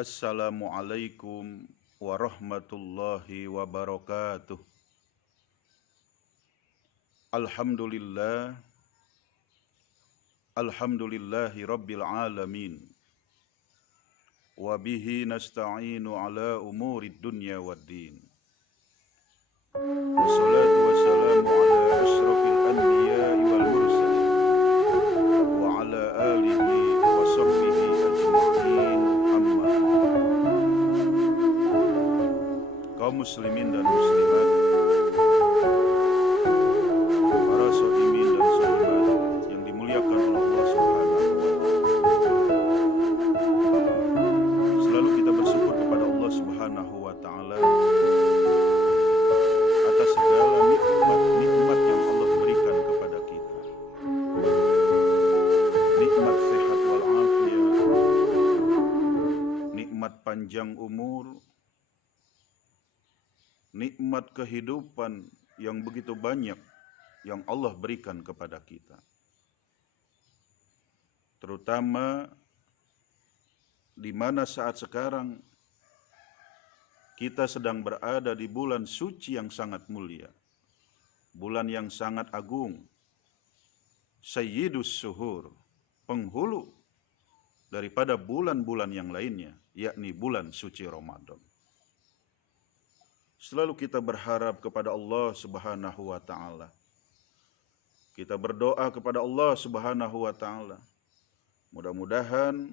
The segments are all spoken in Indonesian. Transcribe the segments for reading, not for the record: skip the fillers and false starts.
Assalamualaikum warahmatullahi wabarakatuh. Alhamdulillah, alhamdulillahi rabbil alamin. Wabihi nasta'inu ala umurid dunya waddin. Wassalatu wassalamu ala ashrafil anbiya'i wal mursalin. Wa ala alihi wa sahbihi ajma'in amma. Kaum muslimin dan muslimat, para sholimin dan sholimat yang dimuliakan oleh Allah Subhanahu wa taala. Selalu kita bersyukur kepada Allah Subhanahu wa taala atas segala nikmat yang Allah berikan kepada kita. Nikmat sehat wal afiat, nikmat panjang umur, nikmat kehidupan yang begitu banyak yang Allah berikan kepada kita. Terutama di mana saat sekarang kita sedang berada di bulan suci yang sangat mulia, bulan yang sangat agung, Sayyidus Suhur, penghulu daripada bulan-bulan yang lainnya, yakni bulan suci Ramadan. Selalu kita berharap kepada Allah Subhanahu wa taala. Kita berdoa kepada Allah Subhanahu wa taala. Mudah-mudahan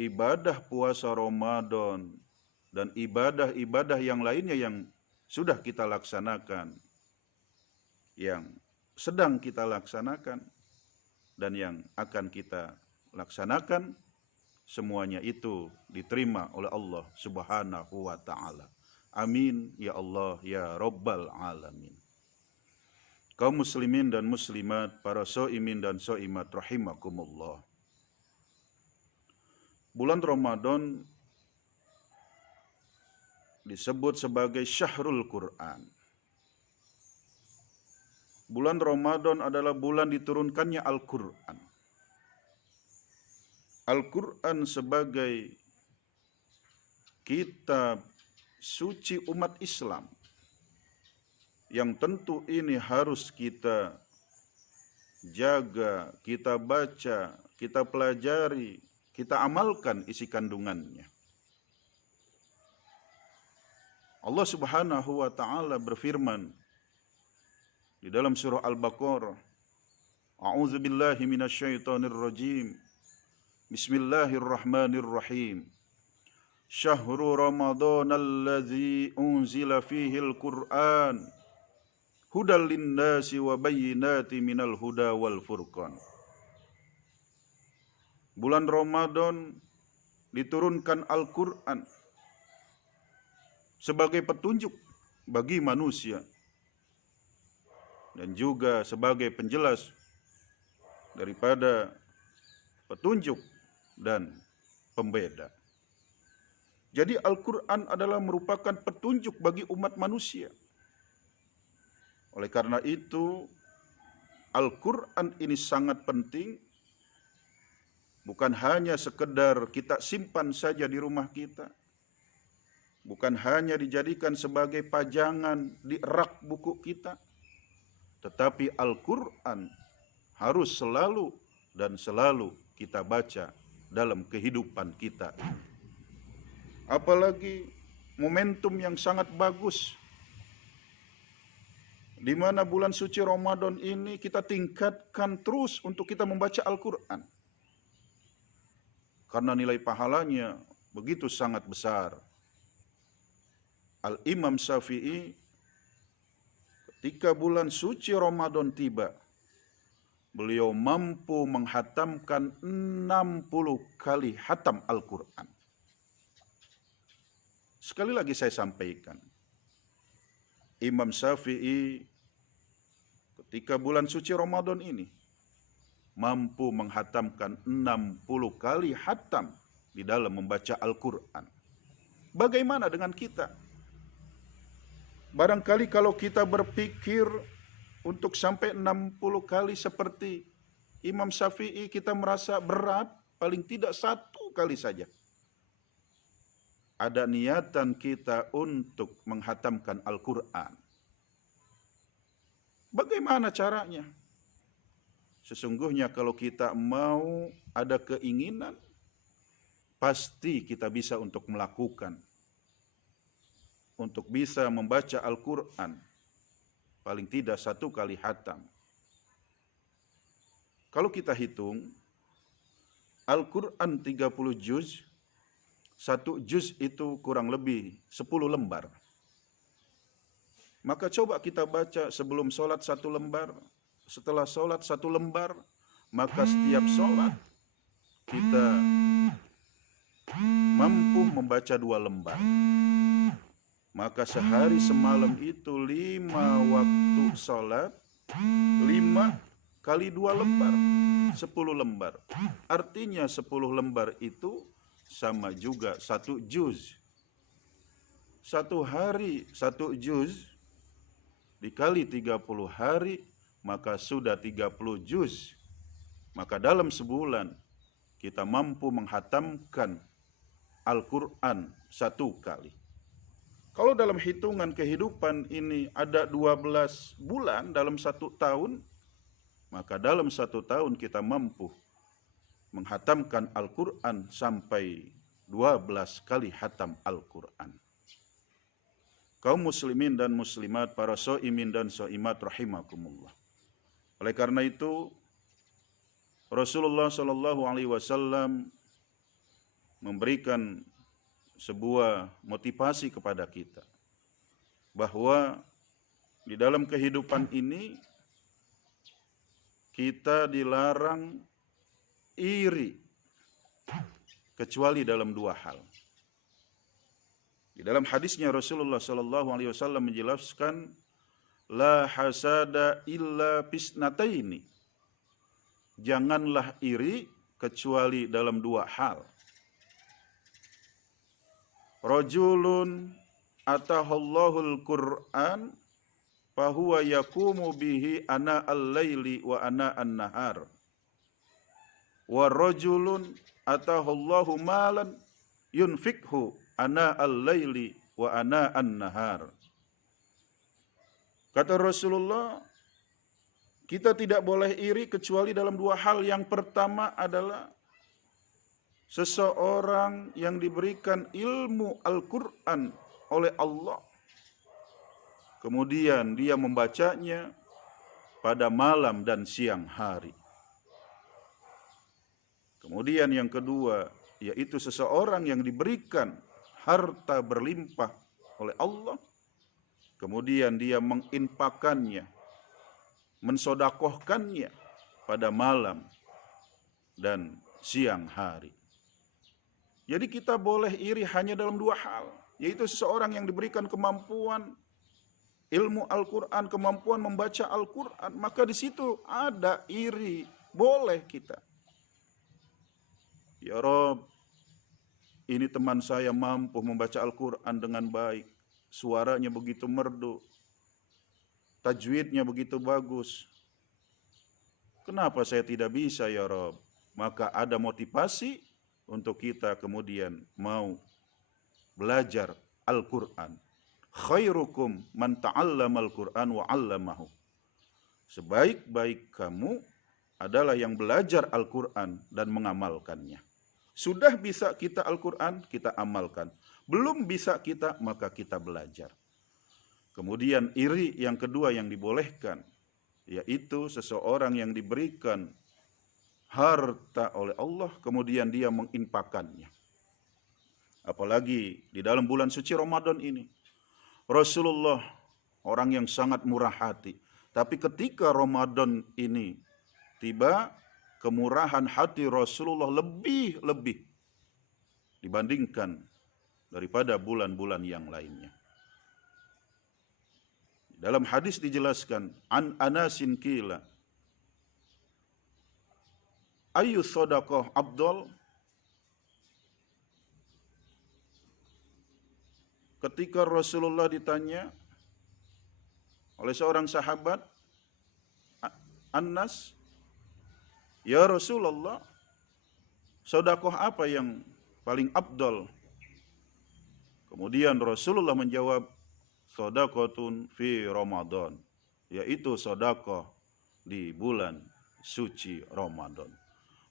ibadah puasa Ramadan dan ibadah-ibadah yang lainnya yang sudah kita laksanakan, yang sedang kita laksanakan, dan yang akan kita laksanakan, semuanya itu diterima oleh Allah Subhanahu wa ta'ala. Amin ya Allah ya Rabbal alamin. Kaum muslimin dan muslimat, para sholimin dan sholimat rahimakumullah. Bulan Ramadan disebut sebagai Syahrul Quran. Bulan Ramadan adalah bulan diturunkannya Al-Quran. Al-Quran sebagai kitab suci umat Islam, yang tentu ini harus kita jaga, kita baca, kita pelajari, kita amalkan isi kandungannya. Allah Subhanahu wa ta'ala berfirman di dalam surah Al-Baqarah, A'udzu billahi minasyaitonir rajim. Bismillahirrahmanirrahim. Syahru Ramadan alladzi unzila fihil Qur'an hudal linnasi wa bayyinati minal huda wal furqan. Bulan Ramadan diturunkan Al-Qur'an sebagai petunjuk bagi manusia dan juga sebagai penjelas daripada petunjuk dan pembeda. Jadi Al-Quran adalah merupakan petunjuk bagi umat manusia. Oleh karena itu, Al-Quran ini sangat penting, bukan hanya sekedar kita simpan saja di rumah kita, bukan hanya dijadikan sebagai pajangan di rak buku kita, tetapi Al-Quran harus selalu dan selalu kita baca dalam kehidupan kita. Apalagi momentum yang sangat bagus, di mana bulan suci Ramadan ini kita tingkatkan terus untuk kita membaca Al-Quran. Karena nilai pahalanya begitu sangat besar. Al-Imam Syafi'i ketika bulan suci Ramadan tiba, beliau mampu menghatamkan 60 kali hatam Al-Quran. Sekali lagi saya sampaikan, Imam Syafi'i ketika bulan suci Ramadan ini mampu menghatamkan 60 kali hatam di dalam membaca Al-Quran. Bagaimana dengan kita? Barangkali kalau kita berpikir untuk sampai 60 kali seperti Imam Syafi'i, kita merasa berat, paling tidak 1 kali saja. ada niatan kita untuk menghatamkan Al-Quran. Bagaimana caranya? Sesungguhnya kalau kita mau ada keinginan, pasti kita bisa untuk melakukan. Untuk bisa membaca Al-Quran, paling tidak 1 kali hatam. Kalau kita hitung, Al-Quran 30 juz, 1 juz itu kurang lebih 10 lembar. Maka coba kita baca sebelum sholat 1 lembar, setelah sholat 1 lembar, maka setiap sholat kita mampu membaca 2 lembar. Maka sehari semalam itu 5 waktu sholat, 5 kali 2 lembar, 10 lembar. Artinya 10 lembar itu sama juga 1 juz. 1 hari 1 juz dikali 30 hari, maka sudah 30 juz. Maka dalam sebulan kita mampu menghatamkan Al-Quran 1 kali. Kalau dalam hitungan kehidupan ini ada 12 bulan dalam 1 tahun, maka dalam 1 tahun kita mampu menghatamkan Al-Quran sampai 12 kali hatam Al-Quran. Kaum muslimin dan muslimat, para so'imin dan so'imat rahimakumullah. Oleh karena itu, Rasulullah SAW memberikan sebuah motivasi kepada kita bahwa di dalam kehidupan ini kita dilarang iri kecuali dalam 2 hal. Di dalam hadisnya Rasulullah SAW menjelaskan, la hasada illa fisnataini. Janganlah iri kecuali dalam 2 hal. Rajulun atahallahul Qur'an fahuwa yakumu bihi ana al-laili wa ana an-nahar. Wa rajulun atahallahu malan yunfikhu ana al-laili wa ana an-nahar. Kata Rasulullah, kita tidak boleh iri kecuali dalam 2 hal. Yang pertama adalah seseorang yang diberikan ilmu Al-Quran oleh Allah, kemudian dia membacanya pada malam dan siang hari. Kemudian yang kedua, yaitu seseorang yang diberikan harta berlimpah oleh Allah, kemudian dia menginfakannya, mensodakohkannya pada malam dan siang hari. Jadi kita boleh iri hanya dalam 2 hal, yaitu seseorang yang diberikan kemampuan ilmu Al-Quran, kemampuan membaca Al-Quran, maka di situ ada iri, boleh kita. Ya Rob, ini teman saya mampu membaca Al-Quran dengan baik, suaranya begitu merdu, tajwidnya begitu bagus. Kenapa saya tidak bisa ya Rob? Maka ada motivasi untuk kita kemudian mau belajar Al-Quran. Khairukum man ta'allamal Qur'an wa 'allamahu. Sebaik-baik kamu adalah yang belajar Al-Quran dan mengamalkannya. Sudah bisa kita Al-Quran, kita amalkan. Belum bisa kita, maka kita belajar. Kemudian iri yang kedua yang dibolehkan, yaitu seseorang yang diberikan harta oleh Allah, kemudian dia menginfakkannya. Apalagi di dalam bulan suci Ramadan ini. Rasulullah orang yang sangat murah hati. Tapi ketika Ramadan ini tiba, kemurahan hati Rasulullah lebih dibandingkan daripada bulan-bulan yang lainnya. Dalam hadis dijelaskan, an Anasin qila ayyu shadaqah afdal. Ketika Rasulullah ditanya oleh seorang sahabat, Anas, ya Rasulullah, sedekah apa yang paling afdal? Kemudian Rasulullah menjawab, shadaqatun fi Ramadan, yaitu sedekah di bulan suci Ramadan.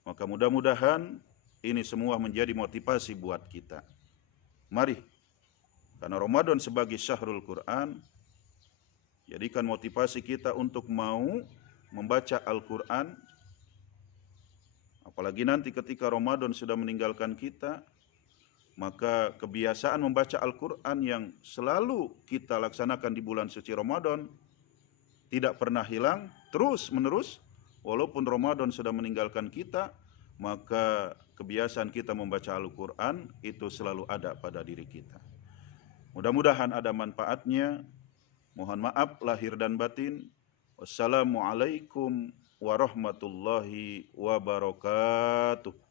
Maka mudah-mudahan ini semua menjadi motivasi buat kita. Mari, karena Ramadan sebagai syahrul Quran, jadikan motivasi kita untuk mau membaca Al-Quran. Apalagi nanti ketika Ramadan sudah meninggalkan kita, maka kebiasaan membaca Al-Quran yang selalu kita laksanakan di bulan suci Ramadan tidak pernah hilang, terus menerus. Walaupun Ramadan sudah meninggalkan kita, maka kebiasaan kita membaca Al-Quran itu selalu ada pada diri kita. Mudah-mudahan ada manfaatnya. Mohon maaf lahir dan batin. Wassalamualaikum warahmatullahi wabarakatuh.